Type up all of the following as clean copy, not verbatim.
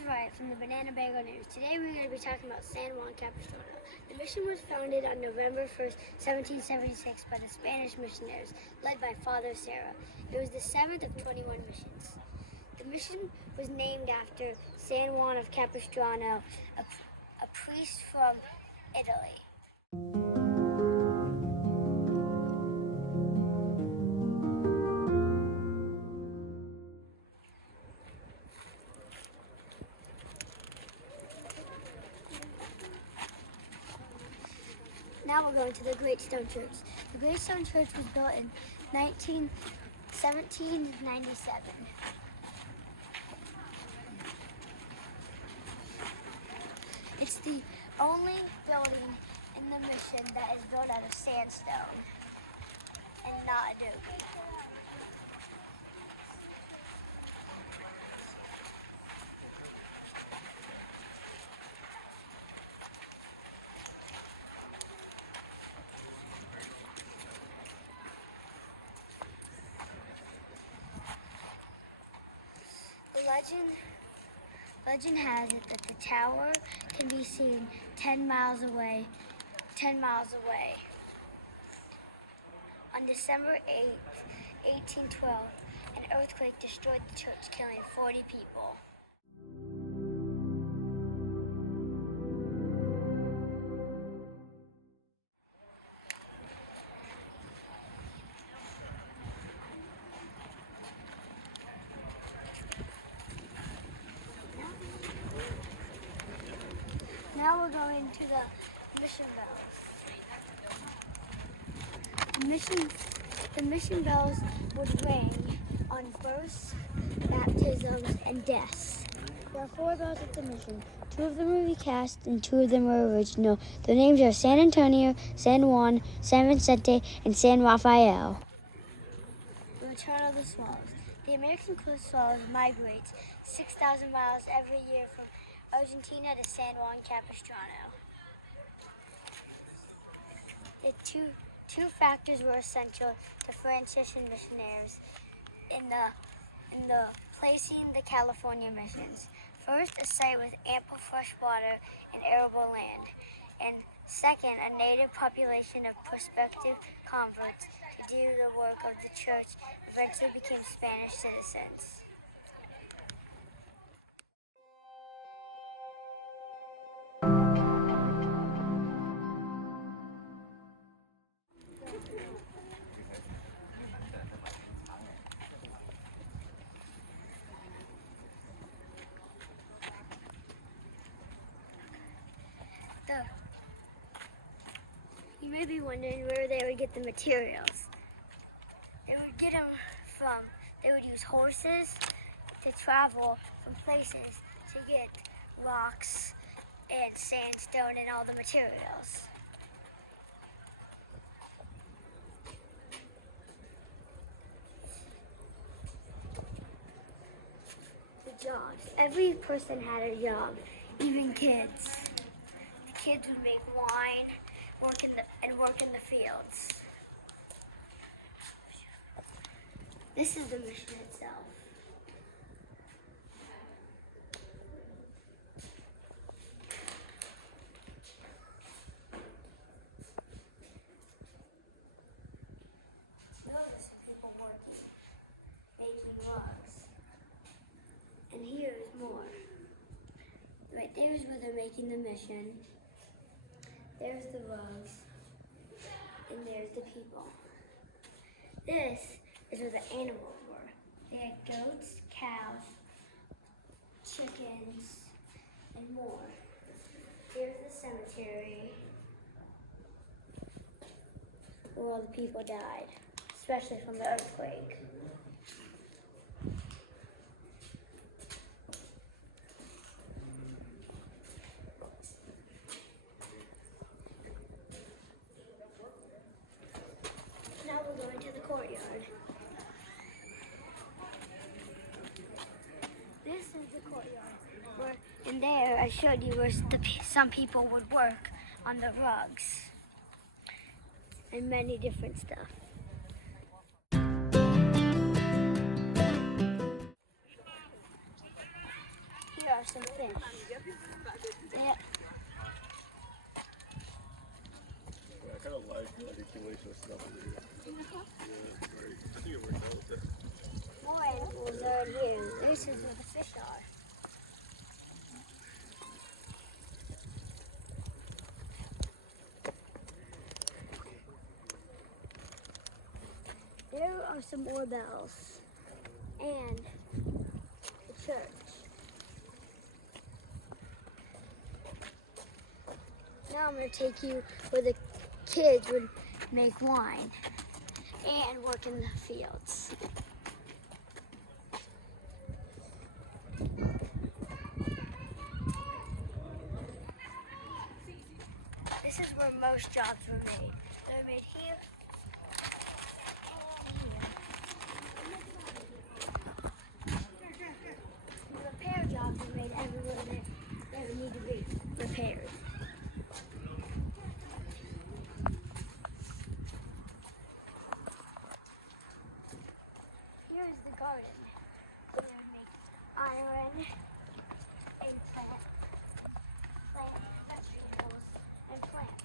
is Riot from the Banana Bagel News. Today we're going to be talking about San Juan Capistrano. The mission was founded on November 1st, 1776 by the Spanish missionaries led by Father Serra. It was the 7th of 21 missions. The mission was named after San Juan of Capistrano, a priest from Italy. Now we're going to the Great Stone Church. The Great Stone Church was built in 1797. It's the only building in the mission that is built out of sandstone and not adobe. Legend has it that the tower can be seen 10 miles away. On December 8th, 1812, an earthquake destroyed the church, killing 40 people. Now we're going to the mission bells. The mission bells would ring on births, baptisms, and deaths. There are 4 bells at the mission. 2 of them are recast and 2 of them are original. Their names are San Antonio, San Juan, San Vicente, and San Rafael. The return of the swallows. The American cliff swallow migrates 6,000 miles every year from Argentina to San Juan Capistrano. The two factors were essential to Franciscan missionaries in the placing the California missions. First, a site with ample fresh water and arable land, and second, a native population of prospective converts to do the work of the church eventually became Spanish citizens. You may be wondering where they would get the materials. They would use horses to travel from places to get rocks and sandstone and all the materials. The jobs. Every person had a job, even kids. The kids would make wine, work in the fields. This is the mission itself. Those are people working, making rugs. And here is more. Right there's where they're making the mission. There's the rugs, and there's the people. This is where the animals were. They had goats, cows, chickens, and more. Here's the cemetery where all the people died, especially from the earthquake. Now we're going to the courtyard. This is the courtyard. And there I showed you where some people would work on the rugs and many different stuff. Here are some fish. Yeah. I kind of like the accumulation of stuff over here. Yeah, it's great. I think it worked out with that. More animals are in here. This is where the fish are. There are some more bells and the church. Now I'm going to take you where the kids would make wine and work in the fields. This is where most jobs were made. They were made here and here. The repair jobs were made everywhere that would need to be repaired. Here's the garden where they would make iron and plant vegetables and plants.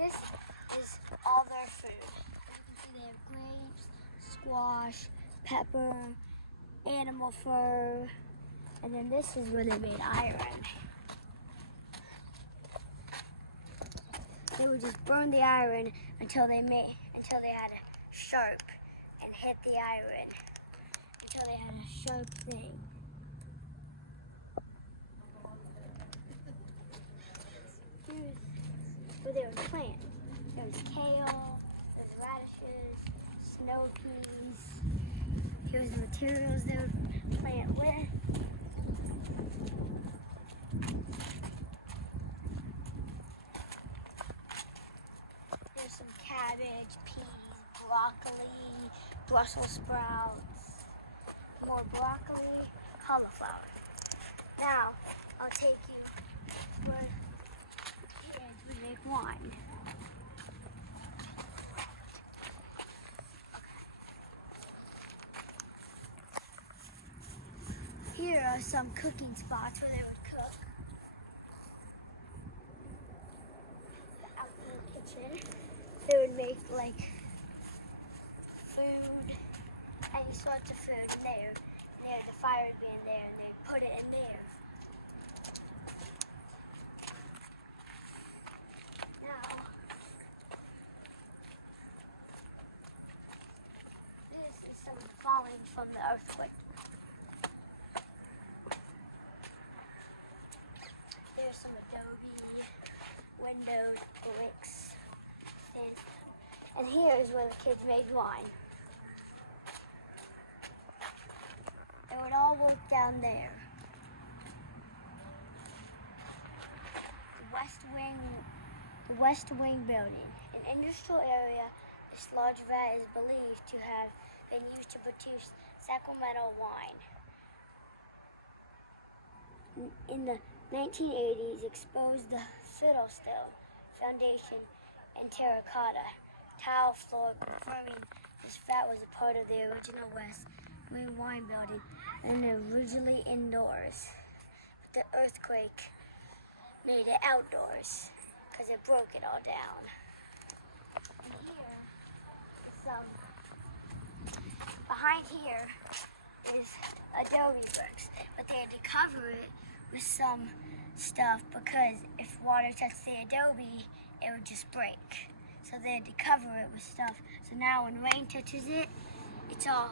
This is all their food. You can see they have grapes, squash, pepper, animal fur, and then this is where they made iron. They would just burn the iron until they had a sharp and hit the iron until they had a sharp thing. Here's where they would plant. There was kale, there's radishes, snow peas. Here's the materials they would plant with. There's some cabbage, peas, broccoli, Brussels sprouts, more broccoli, cauliflower. Now, I'll take you where kids would make wine. Here are some cooking spots where they would cook. The outdoor kitchen. They would make like food, any sorts of food in there. The fire would be in there, and they'd put it in there. Now, this is some falling from the earthquake. There's some adobe, windows, bricks, and here is where the kids made wine. They would all work down there. The West Wing building. An industrial area, this large vat is believed to have been used to produce Sacramento wine. In the 1980s, exposed the fiddle still foundation and terracotta tile floor, confirming this vat was a part of the original West Wing wine building and originally indoors. But the earthquake made it outdoors because it broke it all down. And here is behind here is adobe bricks, but they had to cover it with some stuff because if water touched the adobe, it would just break. So they had to cover it with stuff. So now when rain touches it, it's all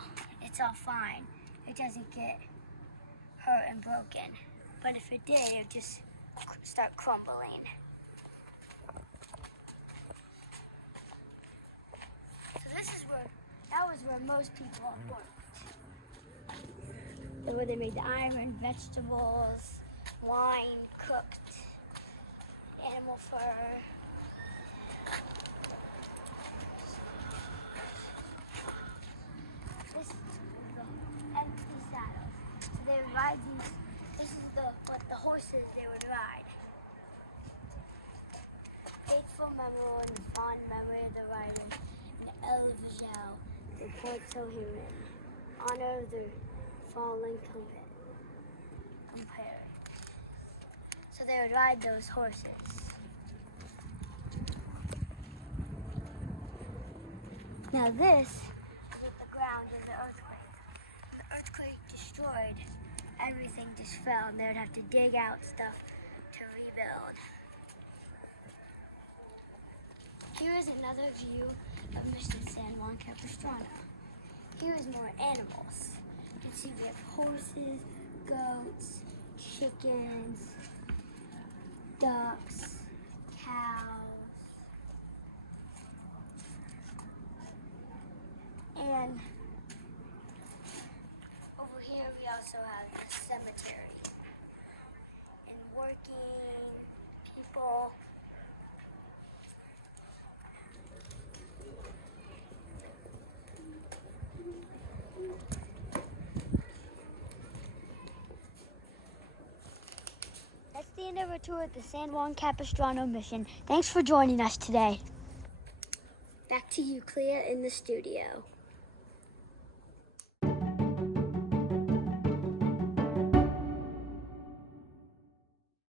fine. It doesn't get hurt and broken. But if it did, it would just start crumbling. So that was where most people worked. Where they made the iron, vegetables, wine, cooked, animal fur. This is the empty saddles. So they would ride these. This is the horses they would ride. Faithful memory and fond memory of the rider. And the elves yell. They pour Fort Soheran, honor of the fallen compare. So they would ride those horses. Now this is the ground in the earthquake. When the earthquake destroyed, everything just fell and they would have to dig out stuff to rebuild. Here is another view of Mission San Juan Capistrano. Here is more animals. You can see we have horses, goats, chickens, ducks, cows, and over here we also have the cemetery and working people. That's the end of our tour at the San Juan Capistrano Mission. Thanks for joining us today. Back to you, Clea, in the studio.